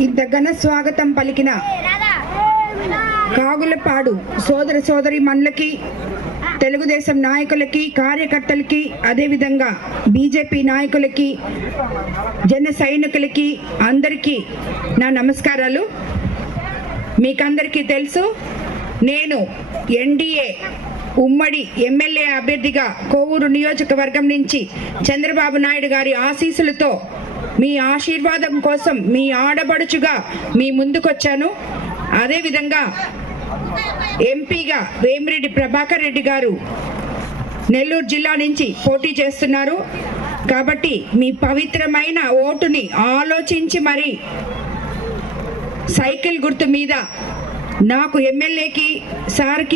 ఇంత ఘన స్వాగతం పలికిన కాగులపాడు సోదర సోదరి మనులకి, తెలుగుదేశం నాయకులకి, కార్యకర్తలకి, అదేవిధంగా బీజేపీ నాయకులకి, జన సైనికులకి అందరికీ నా నమస్కారాలు. మీకందరికీ తెలుసు, నేను ఎన్డీఏ ఉమ్మడి ఎమ్మెల్యే అభ్యర్థిగా కోవూరు నియోజకవర్గం నుంచి చంద్రబాబు నాయుడు గారి ఆశీస్సులతో మీ ఆశీర్వాదం కోసం మీ ఆడబడుచుగా మీ ముందుకొచ్చాను. అదేవిధంగా ఎంపీగా వేమిరెడ్డి ప్రభాకర్ రెడ్డి గారు నెల్లూరు జిల్లా నుంచి పోటీ చేస్తున్నారు. కాబట్టి మీ పవిత్రమైన ఓటుని ఆలోచించి మరి సైకిల్ గుర్తు మీద నాకు ఎమ్మెల్యేకి సార్కి